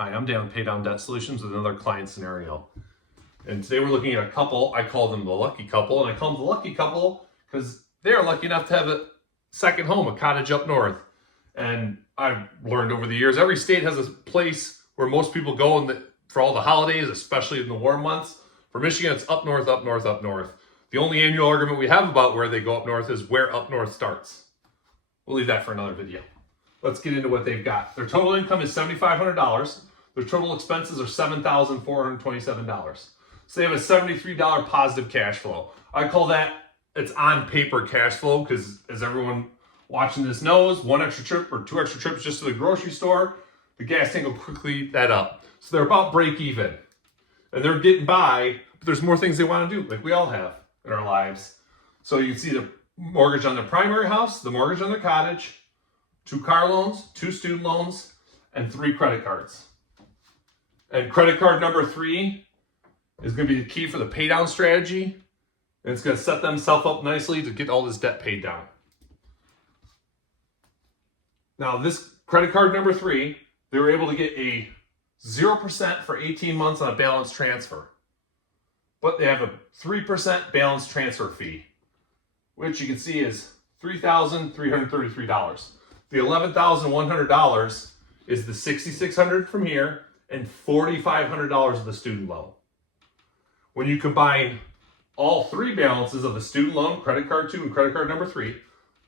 Hi, I'm Dan with Pay Down Debt Solutions with another client scenario. And today we're looking at a couple. I call them the lucky couple, and I call them the lucky couple because they're lucky enough to have a second home, a cottage up north. And I've learned over the years, every state has a place where most people go for all the holidays, especially in the warm months. For Michigan, it's up north, up north, up north. The only annual argument we have about where they go up north is where up north starts. We'll leave that for another video. Let's get into what they've got. Their total income is $7,500. Their total expenses are $7,427. So they have a $73 positive cash flow. I call that, it's on paper cash flow, because as everyone watching this knows, one extra trip or two extra trips just to the grocery store, the gas tank will quickly eat that up. So they're about break even. And they're getting by, but there's more things they want to do, like we all have in our lives. So you can see the mortgage on their primary house, the mortgage on their cottage, 2 car loans, 2 student loans, and 3 credit cards. And credit card number 3 is going to be the key for the pay down strategy. And it's going to set themselves up nicely to get all this debt paid down. Now, this credit card number 3, they were able to get a 0% for 18 months on a balance transfer. But they have a 3% balance transfer fee, which you can see is $3,333. The $11,100 is the $6,600 from here and $4,500 of the student loan. When you combine all 3 balances of the student loan, credit card 2 and credit card number 3,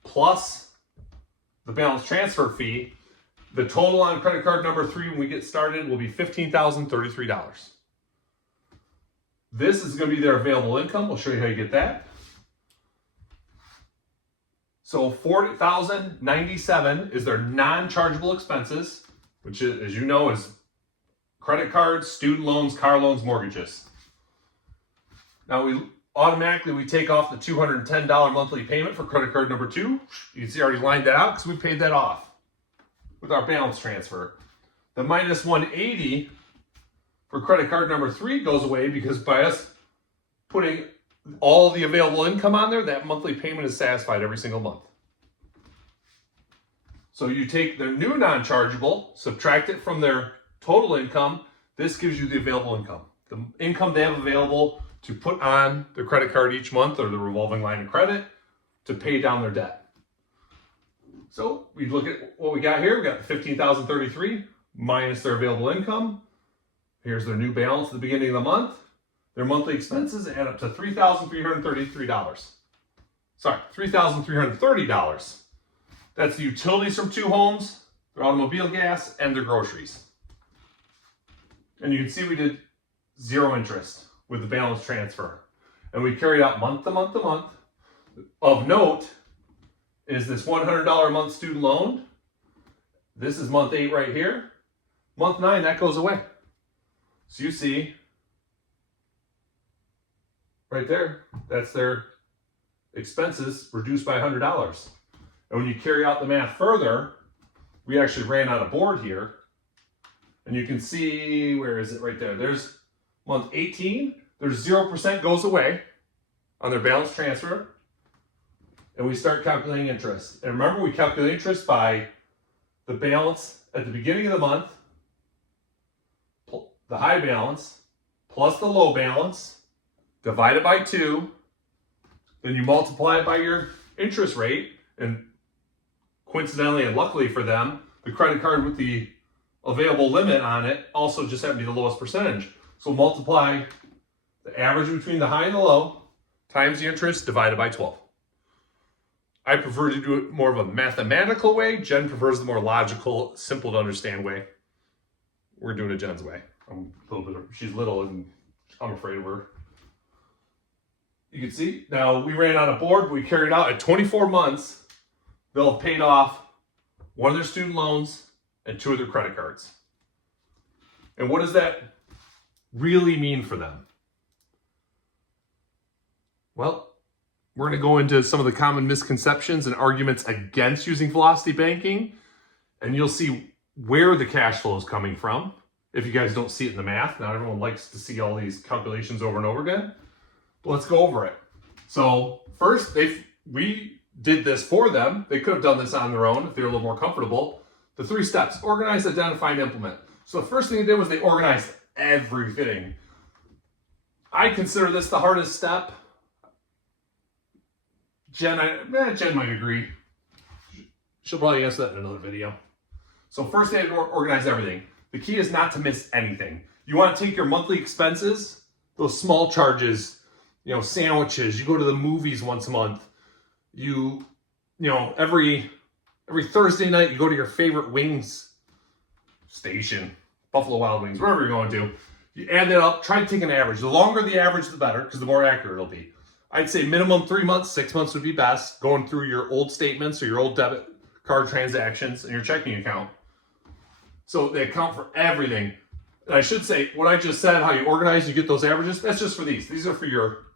plus the balance transfer fee, the total on credit card number 3 when we get started will be $15,033. This is going to be their available income. We'll show you how you get that. So $40,097 is their non-chargeable expenses, which is, as you know, is credit cards, student loans, car loans, mortgages. Now we take off the $210 monthly payment for credit card number 2. You can see I already lined that out because we paid that off with our balance transfer. The minus $180 for credit card number 3 goes away because by us putting all the available income on there, that monthly payment is satisfied every single month. So you take their new non-chargeable, subtract it from their total income. This gives you the available income. The income they have available to put on their credit card each month or the revolving line of credit to pay down their debt. So we look at what we got here. We got $15,033 minus their available income. Here's their new balance at the beginning of the month. Their monthly expenses add up to $3,333. Sorry, $3,330. That's the utilities from 2 homes, their automobile gas, and their groceries. And you can see we did 0 interest with the balance transfer. And we carried out month to month to month. Of note is this $100 a month student loan. This is month 8 right here. Month 9, that goes away. So you see right there, that's their expenses reduced by $100. And when you carry out the math further, we actually ran out a board here. And you can see, where is it right there? There's month 18, there's 0% goes away on their balance transfer. And we start calculating interest. And remember, we calculate interest by the balance at the beginning of the month, the high balance, plus the low balance, divided by 2. Then you multiply it by your interest rate. And coincidentally and luckily for them, the credit card with the available limit on it also just happened to be the lowest percentage. So multiply the average between the high and the low times the interest divided by 12. I prefer to do it more of a mathematical way. Jen prefers the more logical, simple to understand way. We're doing it Jen's way. She's little and I'm afraid of her. You can see, now we ran out a board, but we carried out at 24 months, they'll have paid off 1 of their student loans and 2 of their credit cards. And what does that really mean for them? Well, we're going to go into some of the common misconceptions and arguments against using velocity banking, and you'll see where the cash flow is coming from. If you guys don't see it in the math, not everyone likes to see all these calculations over and over again. But let's go over it. So first, we did this for them. They could have done this on their own if they were a little more comfortable. The 3 steps: organize, identify, and implement. So the first thing they did was they organized everything. I consider this the hardest step. Jen might agree. She'll probably answer that in another video. So first they had to organize everything. The key is not to miss anything. You want to take your monthly expenses, those small charges, sandwiches, you go to the movies once a month, every Thursday night you go to your favorite wings station, Buffalo Wild Wings, wherever you're going to. You add that up, try to take an average. The longer the average, the better, because the more accurate it'll be. I'd say minimum 3 months, 6 months would be best, going through your old statements or your old debit card transactions and your checking account. So they account for everything. And I should say, what I just said, how you organize, you get those averages, that's just for these. These are for your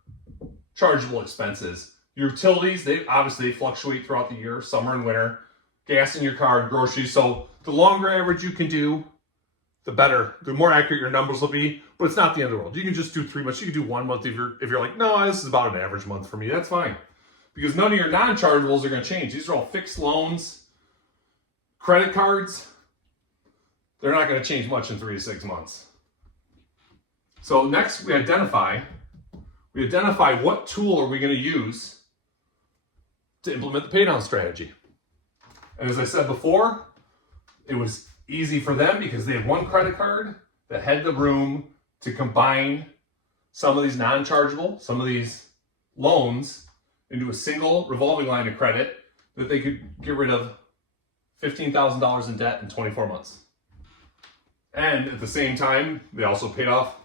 chargeable expenses. Your utilities, they fluctuate throughout the year, summer and winter. Gas in your car, groceries. So the longer average you can do, the better, the more accurate your numbers will be. But it's not the end of the world. You can just do 3 months. You can do 1 month if you're like, no, this is about an average month for me. That's fine. Because none of your non-chargeables are going to change. These are all fixed loans. Credit cards, they're not going to change much in 3 to 6 months. So next we identify what tool are we going to use to implement the paydown strategy. And as I said before, it was easy for them because they had one credit card that had the room to combine some of these non-chargeable, some of these loans into a single revolving line of credit that they could get rid of $15,000 in debt in 24 months. And at the same time, they also paid off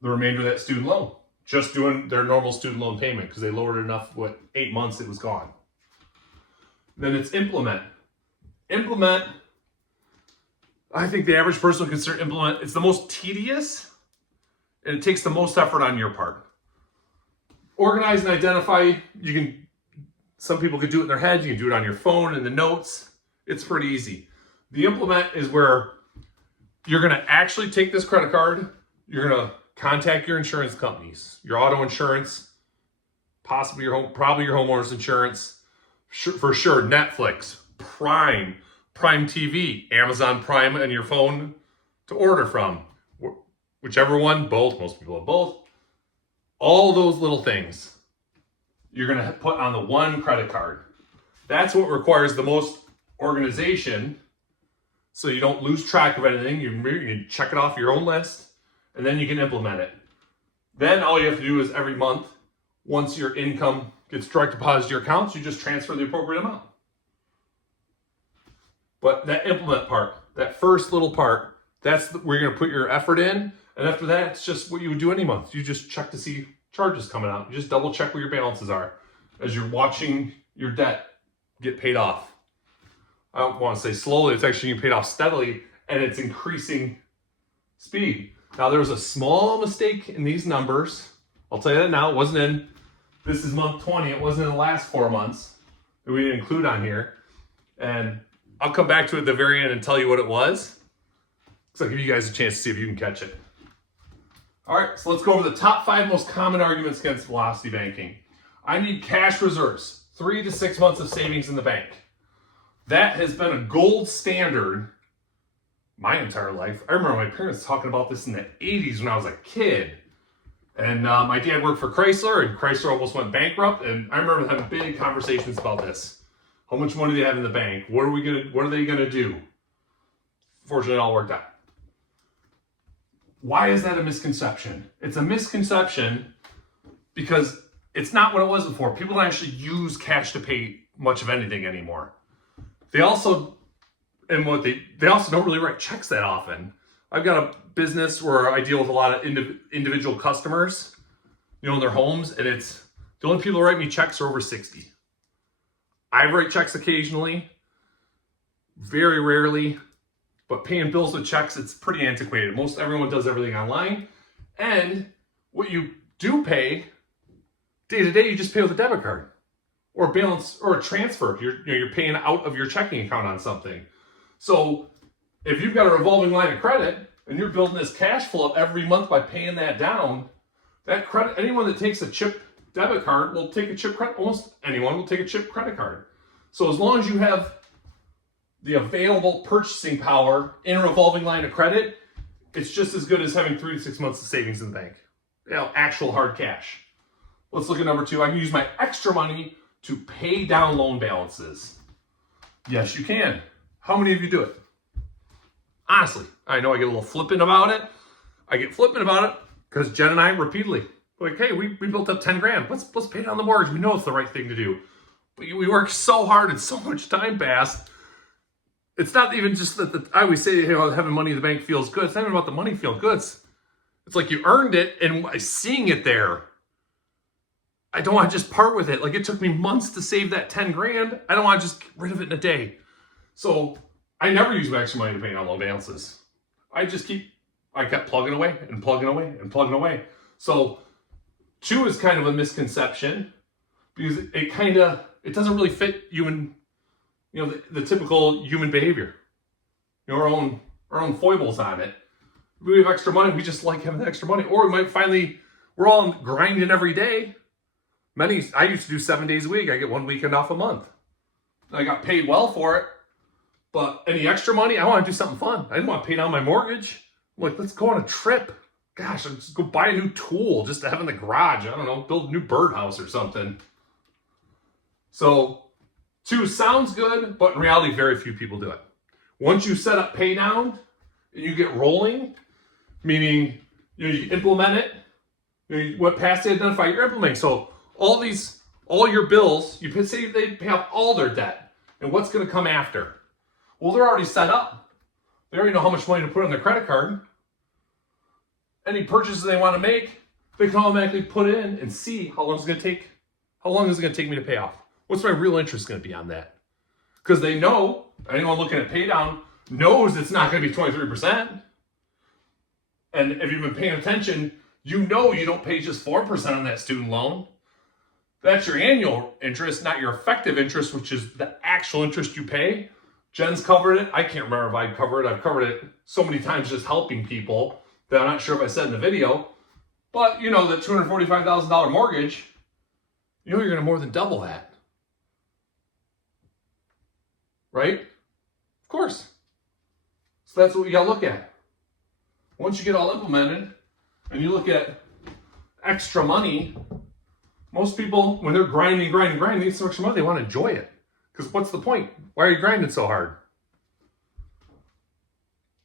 the remainder of that student loan, just doing their normal student loan payment because they lowered it enough, 8 months it was gone. Then it's implement. Implement, I think the average person would consider implement, it's the most tedious and it takes the most effort on your part. Organize and identify, some people could do it in their head, you can do it on your phone, in the notes. It's pretty easy. The implement is where you're gonna actually take this credit card, you're gonna contact your insurance companies, your auto insurance, possibly probably your homeowner's insurance, for sure, Netflix, Prime TV, Amazon Prime on your phone to order from. Whichever one, both, most people have both. All those little things you're gonna put on the one credit card. That's what requires the most organization so you don't lose track of anything. You can check it off your own list and then you can implement it. Then all you have to do is every month, once your income gets direct deposited to your accounts, you just transfer the appropriate amount. But that implement part, that first little part, that's where you're gonna put your effort in. And after that, it's just what you would do any month. You just check to see charges coming out. You just double check where your balances are as you're watching your debt get paid off. I don't want to say slowly, it's actually getting paid off steadily and it's increasing speed. Now there was a small mistake in these numbers. I'll tell you that now, it wasn't in, this is month 20, it wasn't in the last 4 months that we didn't include on here. And I'll come back to it at the very end and tell you what it was. So I'll give you guys a chance to see if you can catch it. All right, so let's go over the top 5 most common arguments against velocity banking. I need cash reserves, 3 to 6 months of savings in the bank. That has been a gold standard my entire life. I remember my parents talking about this in the 80s when I was a kid. And my dad worked for Chrysler, and Chrysler almost went bankrupt. And I remember having big conversations about this. How much money do they have in the bank? What are they gonna do? Fortunately, it all worked out. Why is that a misconception? It's a misconception because it's not what it was before. People don't actually use cash to pay much of anything anymore. They also don't really write checks that often. I've got a business where I deal with a lot of individual customers, in their homes, and it's the only people who write me checks are over 60. I write checks occasionally, very rarely. But paying bills with checks, it's pretty antiquated. Most everyone does everything online. And what you do pay day to day, you just pay with a debit card or a balance or a transfer. You're paying out of your checking account on something. So if you've got a revolving line of credit and you're building this cash flow up every month by paying that down, that credit, anyone that takes a chip debit card will take a chip credit, almost anyone will take a chip credit card. So as long as you have the available purchasing power in a revolving line of credit, it's just as good as having 3 to 6 months of savings in the bank. Actual hard cash. Let's look at number 2. I can use my extra money to pay down loan balances. Yes, you can. How many of you do it? Honestly, I know I get a little flippant about it. I get flippant about it because Jen and I repeatedly, like, hey, we built up 10 grand. Let's pay down the mortgage. We know it's the right thing to do. But we work so hard and so much time passed. It's not even just that I always say, having money in the bank feels good. It's not even about the money feeling good. It's like you earned it, and seeing it there, I don't want to just part with it. Like, it took me months to save that 10 grand. I don't want to just get rid of it in a day. So I never use my extra money to pay down loan balances. I kept plugging away and plugging away and plugging away. So 2 is kind of a misconception because it doesn't really fit human, the typical human behavior. Our own foibles on it. We have extra money. We just like having the extra money. Or we might we're all grinding every day. I used to do 7 days a week. I get 1 weekend off a month. I got paid well for it. But any extra money, I want to do something fun. I didn't want to pay down my mortgage. I'm like, let's go on a trip. Gosh, let's go buy a new tool just to have in the garage. I don't know, build a new birdhouse or something. So 2 sounds good, but in reality, very few people do it. Once you set up pay down and you get rolling, meaning you implement it, you went past the identify, you're implementing. So all your bills, say they pay off all their debt, and what's going to come after? Well, they're already set up. They already know how much money to put on their credit card. Any purchases they want to make, they can automatically put in and see how long is it going to take me to pay off. What's my real interest going to be on that? Because they know, anyone looking at pay down knows it's not going to be 23%. And if you've been paying attention, you don't pay just 4% on that student loan. That's your annual interest, not your effective interest, which is the actual interest you pay. Jen's covered it. I can't remember if I covered it. I've covered it so many times just helping people that I'm not sure if I said in the video. But the $245,000 mortgage, you're going to more than double that. Right? Of course. So that's what we got to look at. Once you get all implemented and you look at extra money, most people, when they're grinding, they need so much money, they want to enjoy it. Because what's the point? Why are you grinding so hard?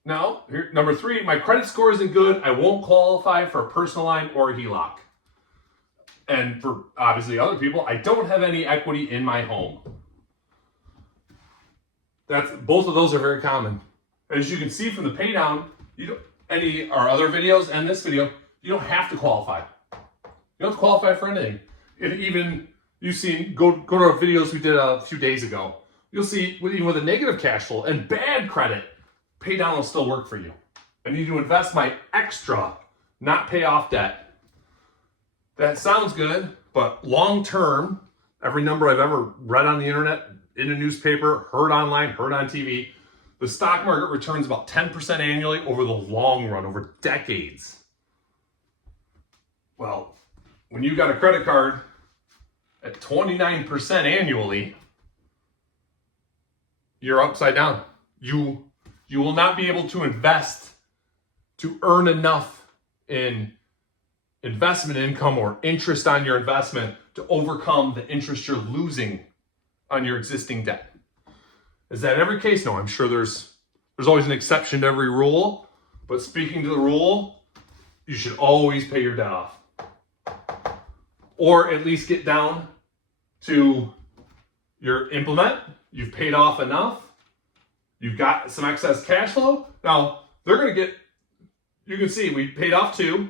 Now, here, number 3, my credit score isn't good. I won't qualify for a personal line or a HELOC. And for obviously other people, I don't have any equity in my home. Both of those are very common. As you can see from the pay down, our other videos and this video, you don't have to qualify. You don't have to qualify for anything. Go to our videos we did a few days ago. You'll see, even with a negative cash flow and bad credit, pay down will still work for you. I need to invest my extra, not pay off debt. That sounds good, but long term, every number I've ever read on the internet, in a newspaper, heard online, heard on TV, the stock market returns about 10% annually over the long run, over decades. Well, when you got a credit card at 29% annually, you're upside down. You will not be able to invest to earn enough in investment income or interest on your investment to overcome the interest you're losing on your existing debt. Is that every case? No, I'm sure there's always an exception to every rule, but speaking to the rule, you should always pay your debt off. Or at least get down to your implement, you've paid off enough, you've got some excess cash flow. Now, you can see we paid off 2.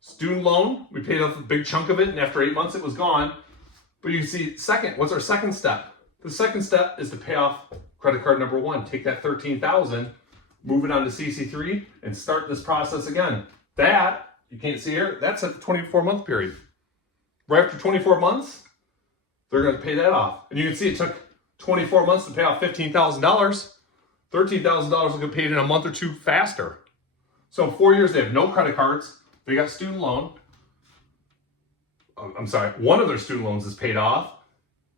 Student loan, we paid off a big chunk of it, and after 8 months it was gone. But you can see, what's our second step? The second step is to pay off credit card number 1. Take that $13,000, move it on to CC3, and start this process again. That, you can't see here, that's a 24-month period. Right after 24 months, they're going to pay that off. And you can see it took 24 months to pay off $15,000. $13,000 will get paid in a month or 2 faster. So in 4 years, they have no credit cards. They got student loan. One of their student loans is paid off.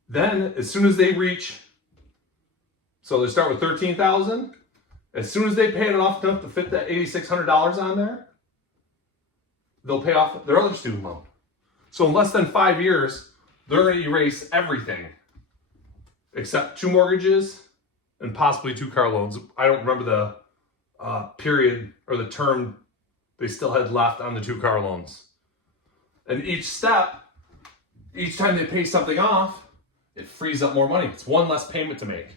Then, as soon as they reach So they start with $13,000. As soon as they pay it off enough to fit that $8,600 on there, they'll pay off their other student loan. So in less than 5 years, they're going to erase everything except 2 mortgages and possibly 2 car loans. I don't remember the period or the term they still had left on the 2 car loans. And each step, each time they pay something off, it frees up more money. It's one less payment to make.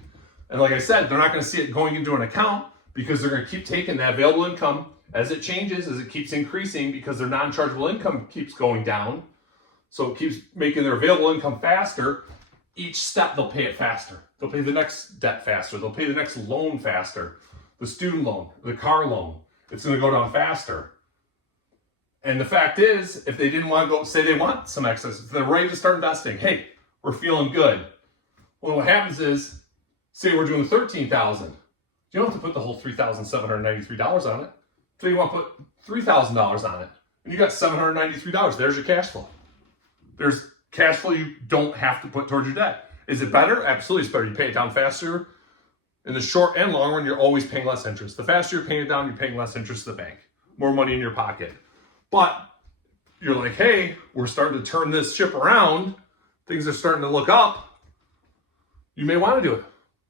And like I said, they're not going to see it going into an account because they're going to keep taking that available income as it changes, as it keeps increasing, because their non-chargeable income keeps going down. So it keeps making their available income faster. Each step, they'll pay it faster. They'll pay the next debt faster. They'll pay the next loan faster. The student loan, the car loan, it's going to go down faster. And the fact is, if they didn't want to go, say they want some excess, if they're ready to start investing, hey, we're feeling good. Well, what happens is, say we're doing $13,000. You don't have to put the whole $3,793 on it. So you want to put $3,000 on it, and you got $793. There's your cash flow. There's cash flow you don't have to put towards your debt. Is it better? Absolutely, it's better. You pay it down faster. In the short and long run, you're always paying less interest. The faster you're paying it down, you're paying less interest to the bank. More money in your pocket. But you're like, hey, we're starting to turn this ship around. Things are starting to look up. You may want to do it.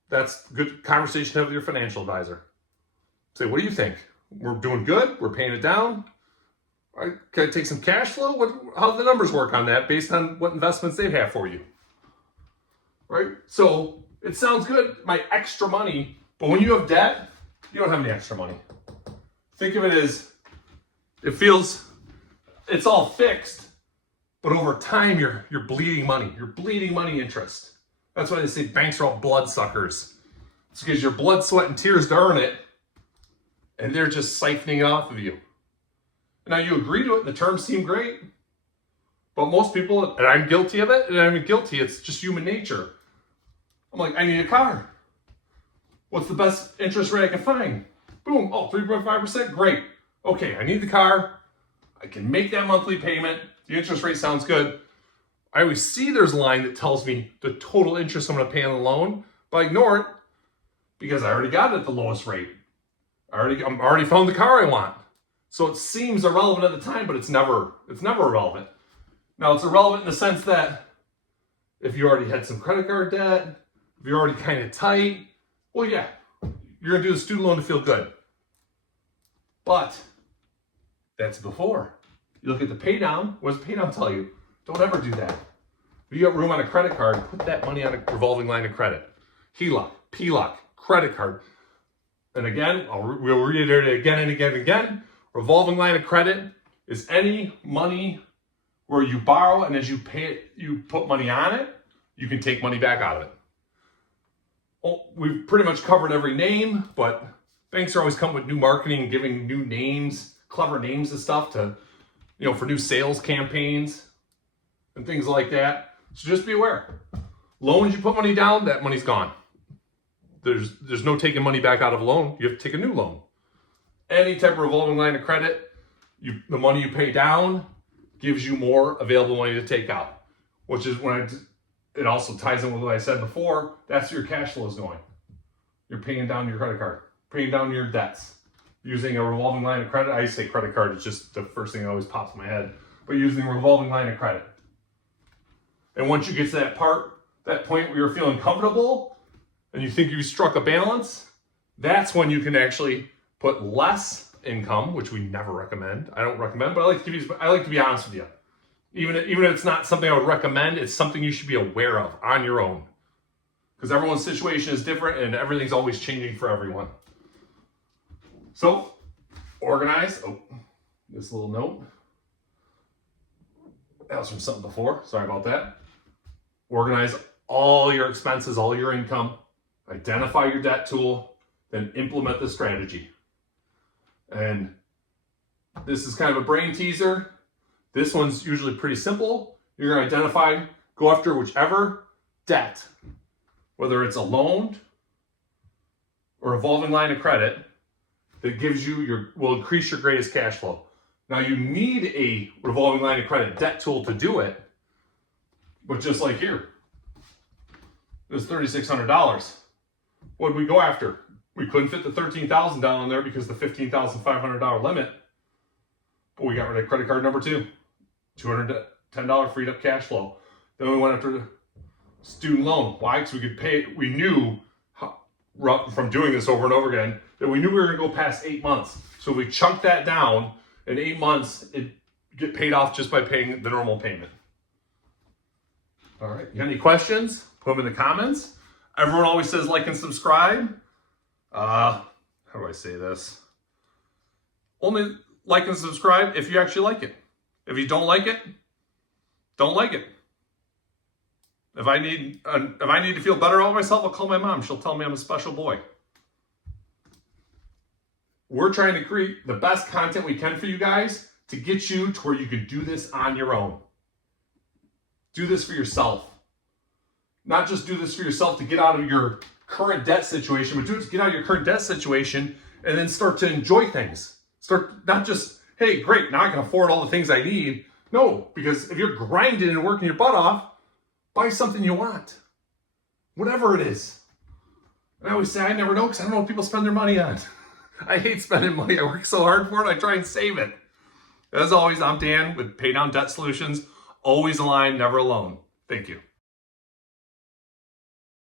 That's a good conversation to have with your financial advisor. Say, what do you think? We're doing good. We're paying it down. All right, can I take some cash flow? How do the numbers work on that based on what investments they have for you? Right? So it sounds good, my extra money, but when you have debt, you don't have any extra money. Think of it as, it's all fixed, but over time you're bleeding money. You're bleeding money interest. That's why they say banks are all blood suckers. It's because your blood, sweat, and tears to earn it, and they're just siphoning it off of you. Now you agree to it, the terms seem great, but most people, and I'm guilty of it, it's just human nature. I'm like, I need a car. What's the best interest rate I can find? Boom, 3.5%, great. Okay, I need the car. I can make that monthly payment. The interest rate sounds good. I always see there's a line that tells me the total interest I'm gonna pay on the loan, but I ignore it because I already got it at the lowest rate. I'm already found the car I want. So it seems irrelevant at the time, but it's never irrelevant. Now it's irrelevant in the sense that if you already had some credit card debt, if you're already kind of tight, well, yeah, you're gonna do the student loan to feel good. But that's before. You look at the pay down. What does the pay down tell you? Don't ever do that. If you got room on a credit card, put that money on a revolving line of credit. HELOC, PLOC, credit card. And again, we'll reiterate it again and again and again. Revolving line of credit is any money where you borrow, and as you pay it, you put money on it, you can take money back out of it. Well, we've pretty much covered every name, but banks are always coming with new marketing, giving new names, clever names and stuff to, for new sales campaigns and things like that. So just be aware. Loans, you put money down, that money's gone. There's no taking money back out of a loan. You have to take a new loan. Any type of revolving line of credit, the money you pay down gives you more available money to take out, which is it also ties in with what I said before. That's where your cash flow is going. You're paying down your credit card, paying down your debts, using a revolving line of credit. I say credit card is just the first thing that always pops in my head, but using a revolving line of credit. And once you get to that point where you're feeling comfortable and you think you've struck a balance, that's when you can actually put less income, which we never recommend. I don't recommend, but I like to be honest with you. Even if it's not something I would recommend, it's something you should be aware of on your own. Because everyone's situation is different and everything's always changing for everyone. So, organize. This little note. That was from something before. Sorry about that. Organize all your expenses, all your income. Identify your debt tool. Then implement the strategy. And this is kind of a brain teaser. This one's usually pretty simple. You're going to identify, go after whichever debt, whether it's a loan or a revolving line of credit, that gives you will increase your greatest cash flow. Now you need a revolving line of credit debt tool to do it, but just like here, it was $3,600. What did we go after? We couldn't fit the $13,000 down in there because the $15,500 limit. But we got rid of credit card number 2. $210 freed up cash flow. Then we went after the student loan. Why? Because we could pay. We knew from doing this over and over again that we knew we were going to go past 8 months. So we chunked that down. In 8 months, it get paid off just by paying the normal payment. All right. You got any questions? Put them in the comments. Everyone always says like and subscribe. How do I say this? Only like and subscribe if you actually like it. If you don't like it, don't like it. If I need to feel better about myself, I'll call my mom. She'll tell me I'm a special boy. We're trying to create the best content we can for you guys to get you to where you can do this on your own. Do this for yourself. Not just do this for yourself to get out of your current debt situation, but do it to get out of your current debt situation and then start to enjoy things. Start not just, hey, great, now I can afford all the things I need. No, because if you're grinding and working your butt off, buy something you want. Whatever it is. And I always say, I never know because I don't know what people spend their money on. I hate spending money. I work so hard for it, I try and save it. As always, I'm Dan with Pay Down Debt Solutions. Always aligned, never alone. Thank you.